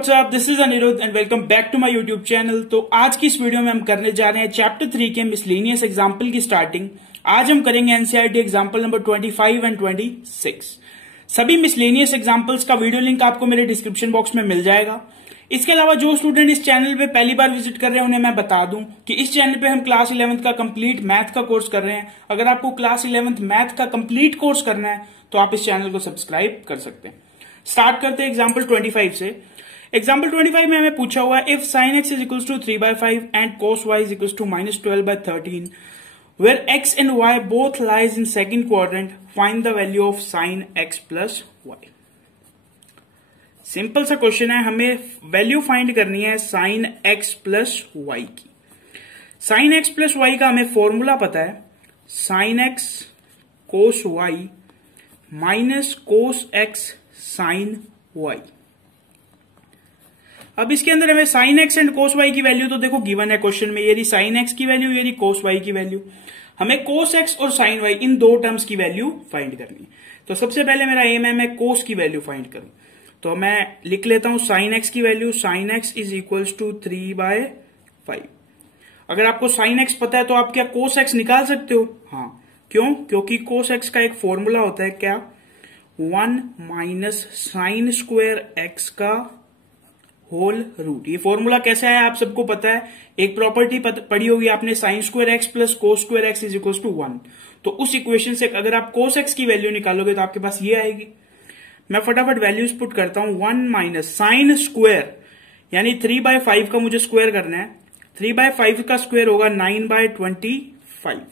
WhatsApp, this is Anirudh and welcome back to my YouTube channel. तो आज की इस वीडियो में हम करने जा रहे हैं चैप्टर 3 के मिसलेनियस एग्जाम्पल की स्टार्टिंग। आज हम करेंगे एनसीईआरटी एग्जाम्पल नंबर 25 एंड 26। सभी मिसलेनियस एग्जाम्पल्स का वीडियो लिंक आपको मेरे डिस्क्रिप्शन बॉक्स में मिल जाएगा। इसके अलावा जो स्टूडेंट इस चैनल पे पहली बार विजिट कर रहे हैं उन्हें मैं बता दूं कि इस चैनल पे हम क्लास 11th का कंप्लीट मैथ का कोर्स कर रहे हैं। अगर आपको क्लास 11th मैथ का कंप्लीट कोर्स करना है तो आप इस चैनल को सब्सक्राइब कर सकते हैं। स्टार्ट करते हैं एग्जाम्पल 25 से। एग्जाम्पल 25 में हमें पूछा हुआ है if sin x is equal to 3/5 and cos y is equal to -12/13 where x and y both lies in second quadrant, find the value of sin x plus y। Simple सा question है, हमें value find करनी है sin x plus y की। sin x plus y का हमें formula पता है, sin x cos y minus cos x sin y। अब इसके अंदर हमें sin x and cos y की वैल्यू तो देखो गिवन है क्वेश्चन में, ये रही sin x की वैल्यू, ये रही cos y की वैल्यू। हमें cos x और sin y इन दो टर्म्स की वैल्यू फाइंड करनी है। तो सबसे पहले मेरा एम है मैं cos की वैल्यू फाइंड करूं। तो मैं लिख लेता हूं sin x की value, sin x is equal to 3/5। अगर आपको sin x पता है तो आप क्या cos x निकाल सकते हो? हाँ, क्यों? क्योंकि cos x का एक फॉर्मूला होता है क्या, 1 माइनस साइन स्क्वायर x का होल रूट। ये फॉर्मूला कैसे आया आप सबको पता है, एक प्रॉपर्टी पढ़ी होगी आपने, sine square x plus cos square x is equal to 1। तो उस इक्वेशन से अगर आप कोस एक्स की वैल्यू निकालोगे तो आपके पास ये आएगी। मैं फटाफट वैल्यूज पुट करता हूं, 1 माइनस साइन स्क्वायर यानी 3/5 का मुझे स्क्वायर करना है, 3/5 का स्क्वायर होगा 9/25।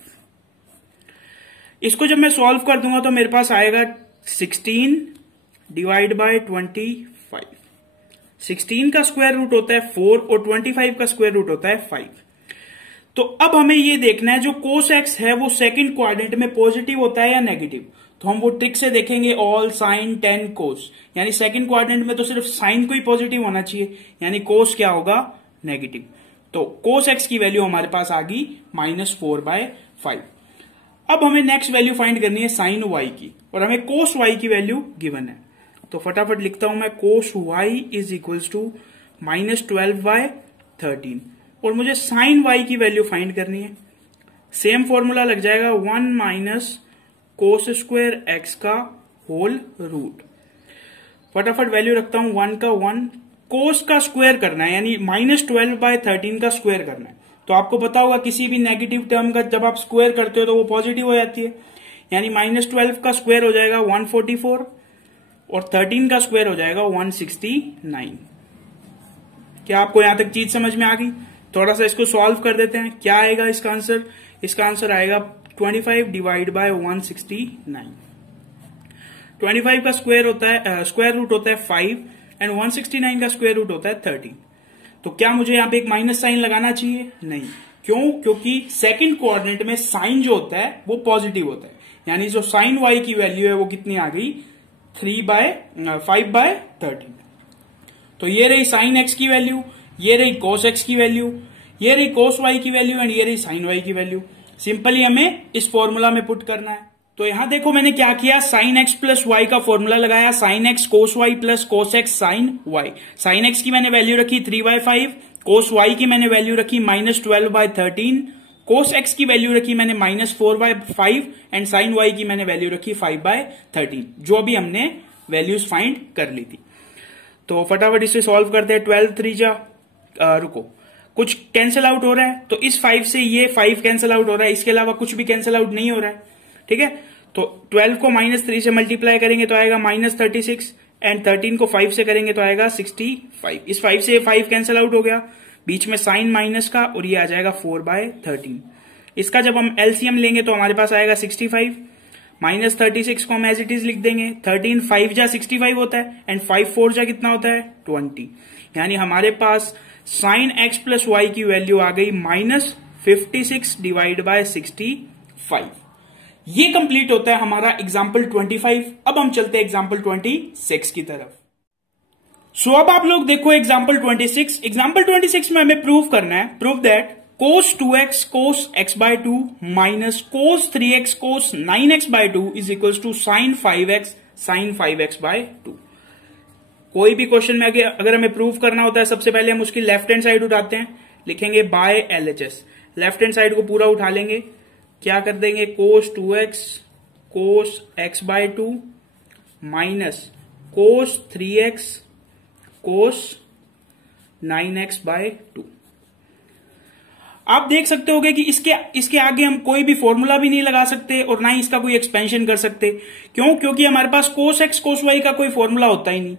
इसको जब मैं सॉल्व कर दूंगा तो मेरे पास आएगा 16 डिवाइड बाय 25। 16 का स्क्वायर रूट होता है 4 और 25 का स्क्वायर रूट होता है 5। तो अब हमें ये देखना है जो cos x है वो सेकंड क्वाड्रेंट में पॉजिटिव होता है या नेगेटिव। तो हम वो ट्रिक से देखेंगे, ऑल साइन 10 cos, यानी सेकंड क्वाड्रेंट में तो सिर्फ साइन को ही पॉजिटिव होना चाहिए, यानी cos क्या होगा, नेगेटिव। तो cos x की वैल्यू हमारे पास आ गई -4/5। अब हमें नेक्स्ट वैल्यू फाइंड करनी है साइन y की, और हमें cos y की वैल्यू गिवन है। तो फटाफट लिखता हूं मैं, cos y is equal to -12/13 और मुझे sin y की वैल्यू फाइंड करनी है। सेम फॉर्मूला लग जाएगा, 1 माइनस कोस स्क्वायर एक्स का होल रूट। फटाफट वैल्यू रखता हूं, 1 का 1, कोस का स्क्वायर करना है यानी -12/13 का स्क्वायर करना है। तो आपको पता होगा किसी भी नेगेटिव टर्म का जब आप स्क्वायर करते हो तो वो पॉजिटिव हो जाती है, यानी -12 का स्क्वायर हो जाएगा 144 और 13 का स्क्वायर हो जाएगा 169। क्या आपको यहां तक चीज समझ में आ गई? थोड़ा सा इसको सॉल्व कर देते हैं, क्या आएगा इसका आंसर? इसका आंसर आएगा 25 डिवाइड बाय 169। 25 का स्क्वायर होता है, स्क्वायर रूट होता है 5 एंड 169 का स्क्वायर रूट होता है 13। तो क्या मुझे यहां पे एक माइनस साइन लगाना चाहिए? नहीं। क्यों? क्योंकि सेकंड क्वाड्रेंट में साइन जो होता है वो पॉजिटिव होता है, यानी जो साइन वाई की वैल्यू है वो कितनी आ गई, 5/13। तो ये रही साइन एक्स की वैल्यू, ये रही कोस एक्स की वैल्यू, ये रही कोस वाई की वैल्यू एंड ये रही साइन वाई की वैल्यू। सिंपली हमें इस फॉर्मूला में पुट करना है। तो यहां देखो मैंने क्या किया, साइन एक्स प्लस वाई का फॉर्मूला लगाया, sine x cos y plus cos x sine y. Sine x की मैंने वैल्यू रखी 3/5, कोस वाई की मैंने वैल्यू रखी -12/13, कोस एक्स की वैल्यू रखी मैंने -4/5 एंड साइन वाई की मैंने वैल्यू रखी 5/13, जो अभी हमने वैल्यूज फाइंड कर ली थी। तो फटाफट इसे सॉल्व करते हैं। 12 3 जा रुको, कुछ कैंसिल आउट हो रहा है तो इस 5 से ये 5 कैंसिल आउट हो रहा है, इसके अलावा कुछ भी कैंसिल आउट नहीं हो रहा है, ठीक है। तो 12 को -3 से मल्टीप्लाई करेंगे तो आएगा -36 एंड 13 को 5 से करेंगे तो आएगा 65। इस 5 से 5 कैंसिल आउट हो गया, बीच में साइन माइनस का, और ये आ जाएगा 4/13। इसका जब हम एलसीएम लेंगे तो हमारे पास आएगा 65, -36 को हम एज इट इज लिख देंगे। 13 5 जा 65 होता है एंड 5 4 जा कितना होता है, 20। यानी हमारे पास साइन एक्स प्लस वाई की वैल्यू आ गई -56 डिवाइड बाय 65। ये कंप्लीट होता है हमारा एग्जाम्पल 25। अब हम चलते हैं एग्जाम्पल 26 की तरफ। सो अब आप लोग देखो एग्जाम्पल 26। एग्जाम्पल 26 में हमें प्रूव करना है, prove that cos 2x cos x/2 minus cos 3x cos 9x/2 is equals to sin 5x sin 5x/2। कोई भी क्वेश्चन में अगर हमें प्रूव करना होता है, सबसे पहले हम उसकी लेफ्ट हैंड साइड उठाते हैं, लिखेंगे by LHS। Left hand side को पूरा उठा लेंगे, क्या कर देंगे, cos 2x cos x by 2 minus cos 3x cos 9x by 2। आप देख सकते होगे कि इसके आगे हम कोई भी फॉर्मूला भी नहीं लगा सकते और ना ही इसका कोई एक्सपेंशन कर सकते। क्यों? क्योंकि हमारे पास cos x cos y का कोई फॉर्मूला होता ही नहीं,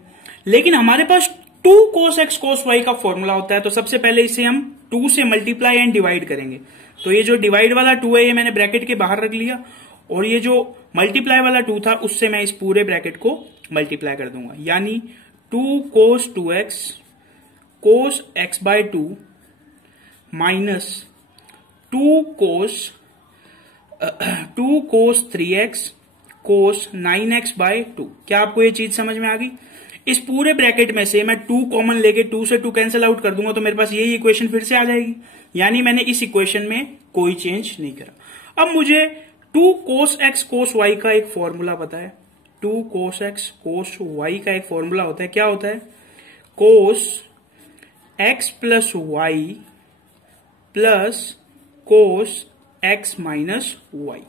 लेकिन हमारे पास 2 cos x cos y का फॉर्मूला होता है। तो सबसे पहले इसे हम 2 से मल्टीप्लाई एंड डिवाइड करेंगे। तो ये जो डिवाइड वाला 2 है ये मैंने ब्रैकेट के बाहर रख लिया, और ये जो मल्टीप्लाई वाला 2 था उससे मैं इस पूरे ब्रैकेट को मल्टीप्लाई कर दूंगा, यानी 2 cos 2x cos x by 2 minus 2 cos 3x cos 9x by 2। क्या आपको ये चीज समझ में आ गई? इस पूरे ब्रैकेट में से मैं 2 कॉमन लेके 2 से 2 कैंसिल आउट कर दूंगा तो मेरे पास यही इक्वेशन फिर से आ जाएगी, यानी मैंने इस इक्वेशन में कोई चेंज नहीं करा। अब मुझे 2 cos x cos y का एक फॉर्मूला पता है। 2 cos x cos y का एक फॉर्मूला होता है, क्या होता है, cos x plus y plus cos x minus y।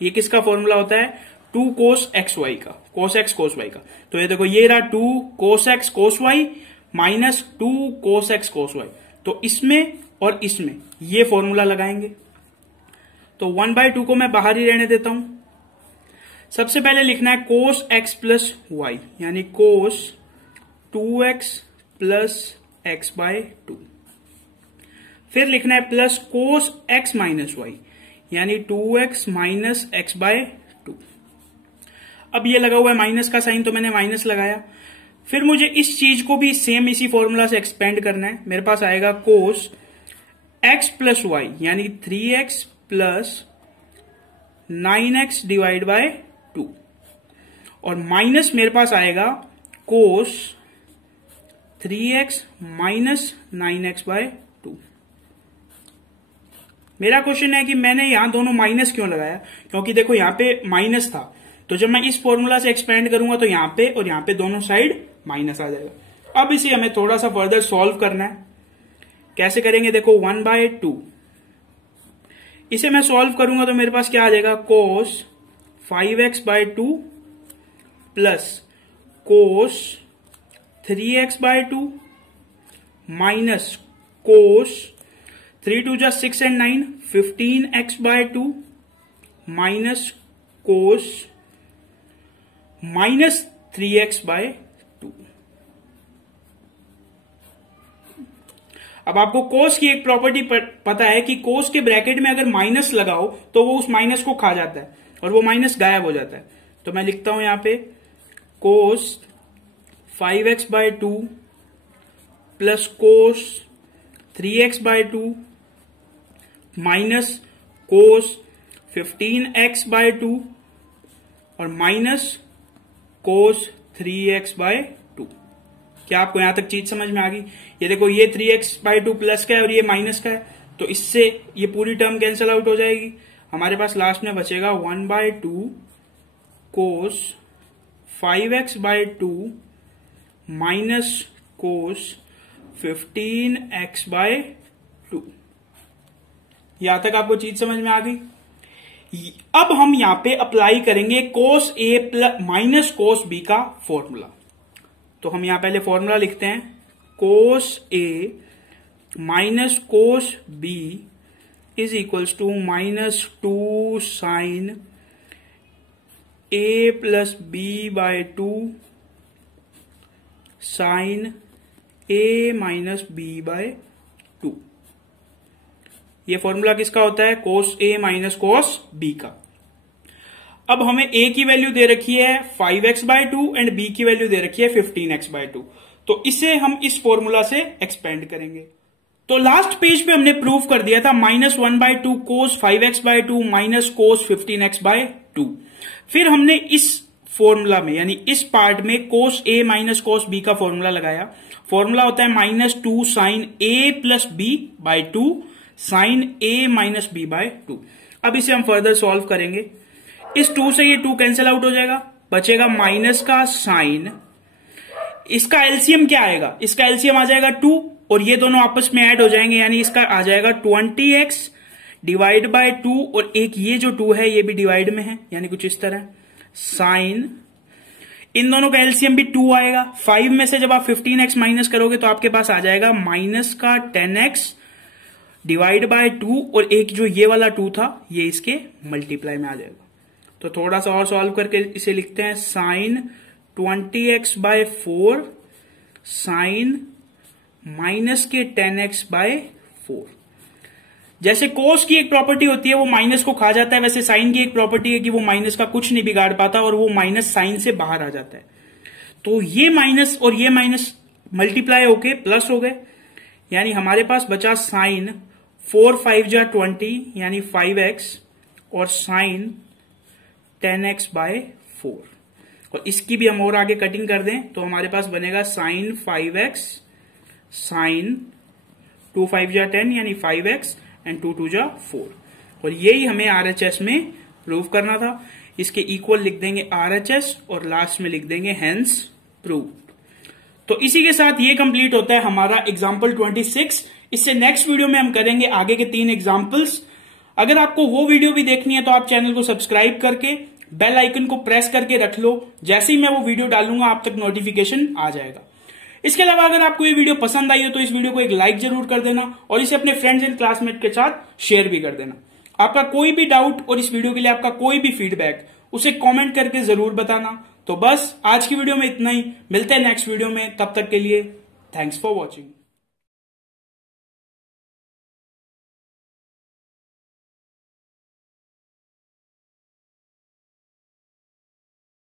ये किसका फॉर्मूला होता है? 2 cos x y का, cos x cos y का। तो ये देखो, ये रहा 2 cos x cos y minus 2 cos x cos y। तो इसमें और इसमें ये फॉर्मूला लगाएंगे। तो 1/2 को मैं बाहर ही रहने देता हूं। सबसे पहले लिखना है cos x प्लस y, यानी cos 2x plus x by 2। फिर लिखना है plus cos x minus y, यानी 2x माइनस x बाय 2। अब ये लगा हुआ है माइनस का साइन, तो मैंने माइनस लगाया। फिर मुझे इस चीज को भी सेम इसी फॉर्मूला से एक्सपेंड करना है। मेरे पास आएगा cos x प्लस y, यानी 3x plus 9x divide by 2, और माइनस मेरे पास आएगा cos 3x minus 9x bye 2। मेरा क्वेश्चन है कि मैंने यहां दोनों माइनस क्यों लगाया? क्योंकि देखो यहां पे माइनस था, तो जब मैं इस फॉर्मूला से एक्सपेंड करूंगा तो यहां पे और यहां पे दोनों साइड माइनस आ जाएगा। अब इसे हमें थोड़ा सा फर्दर सॉल्व करना है। कैसे करेंगे? देखो 1/2 इसे मैं सॉल्व करूंगा तो मेरे पास क्या आ जाएगा, cos 5x by 2 plus cos 3x by 2 minus cos 3 2 जा 6 and 9 15x by 2 minus cos minus 3x by 2। अब आपको cos की एक प्रॉपर्टी पता है कि cos के ब्रैकेट में अगर माइनस लगाओ तो वो उस माइनस को खा जाता है और वो माइनस गायब हो जाता है। तो मैं लिखता हूं यहां पे cos 5x by 2 plus cos 3x by 2 minus cos 15x by 2 और माइनस cos 3x बाय 2। क्या आपको यहां तक चीज समझ में आ गई? ये देखो, ये 3x बाय 2 प्लस का है और ये माइनस का है, तो इससे ये पूरी टर्म कैंसिल आउट हो जाएगी। हमारे पास लास्ट में बचेगा 1/2 cos 5x by 2 minus cos 15x by 2। यहां तक आपको चीज समझ में आ गई? अब हम यहां पे अप्लाई करेंगे cos a plus minus cos b का फॉर्मूला। तो हम यहां पहले फॉर्मूला लिखते हैं, cos a minus cos b is equals to minus 2 sine a plus b by 2 sine a minus b by 2। ये फॉर्मूला किसका होता है? cos a minus cos b का। अब हमें a की वैल्यू दे रखी है 5x बाय 2 एंड b की वैल्यू दे रखी है 15x बाय 2। तो इसे हम इस फॉर्मूला से एक्सपेंड करेंगे। तो लास्ट पेज पे हमने प्रूव कर दिया था -1/2 cos 5x by 2 minus cos 15x by 2। फिर हमने इस फॉर्मूला में यानी इस पार्ट में cos a minus cos b का फॉर्मूला लगाया। फॉर्मूला होता है -2 sine a plus b by 2 sine a minus b by 2। अब इसे हम फर्दर सॉल्व करेंगे। इस 2 से ये 2 कैंसिल आउट हो जाएगा, बचेगा माइनस का साइन इसका एलसीएम क्या आएगा, इसका एलसीएम आ जाएगा 2 और ये दोनों आपस में ऐड हो जाएंगे, यानी इसका आ जाएगा 20x डिवाइड बाय 2 और एक ये जो 2 है ये भी डिवाइड में है, यानी कुछ इस तरह साइन, इन दोनों का एलसीएम भी 2 आएगा। 5 में से जब आप 15x माइनस करोगे तो आपके पास आ जाएगा माइनस का 10x डिवाइड बाय 2 और एक जो ये वाला 2 था ये इसके मल्टीप्लाई में आ जाएगा। तो थोड़ा सा और सॉल्व करके इसे लिखते हैं, sign 20x bye 4 sign minus के 10x बाय 4। जैसे कोस की एक प्रॉपर्टी होती है वो माइनस को खा जाता है, वैसे साइन की एक प्रॉपर्टी है कि वो माइनस का कुछ नहीं बिगाड़ पाता और वो माइनस साइन से बाहर आ जाता है। तो ये माइनस और ये माइनस मल्टीप्लाई होके प्लस हो गए, यानी हमारे पास बचा साइन 4 5 जा 20 यानी 5x और साइन 10x बाय 4। और इसकी भी हम और आगे कटिंग कर दें तो हमारे पास बनेगा साइन 5x साइन 2 5 जा 10 यानी 5x एंड 2 2 जा 4। और यही हमें आरएचएस में प्रूव करना था। इसके इक्वल लिख देंगे आरएचएस और लास्ट में लिख देंगे हेंस प्रूव्ड। तो इसी के साथ ये कंप्लीट होता है हमारा एग्जाम्पल 26। इससे नेक्स्ट वीडियो में हम करेंगे आगे के 3 एग्जाम्पल्स। अगर आपको वो वीडियो भी देखनी है तो आप चैनल को सब्सक्राइब करके बेल आइकन को प्रेस करके रख लो, जैसे ही मैं वो वीडियो डालूंगा आप तक नोटिफिकेशन आ जाएगा। इसके अलावा अगर आपको ये वीडियो पसंद आई हो तो इस वीडियो को एक लाइक जरूर कर देना और इसे अपने फ्रेंड्स एंड क्लासमेट के साथ शेयर भी कर देना। आपका कोई भी डाउट और इस वीडियो के लिए आपका कोई भी फीडबैक उसे कमेंट करके जरूर बताना। तो बस आज की वीडियो में इतना ही, मिलते हैं नेक्स्ट वीडियो में, तब तक के लिए थैंक्स फॉर वॉचिंग।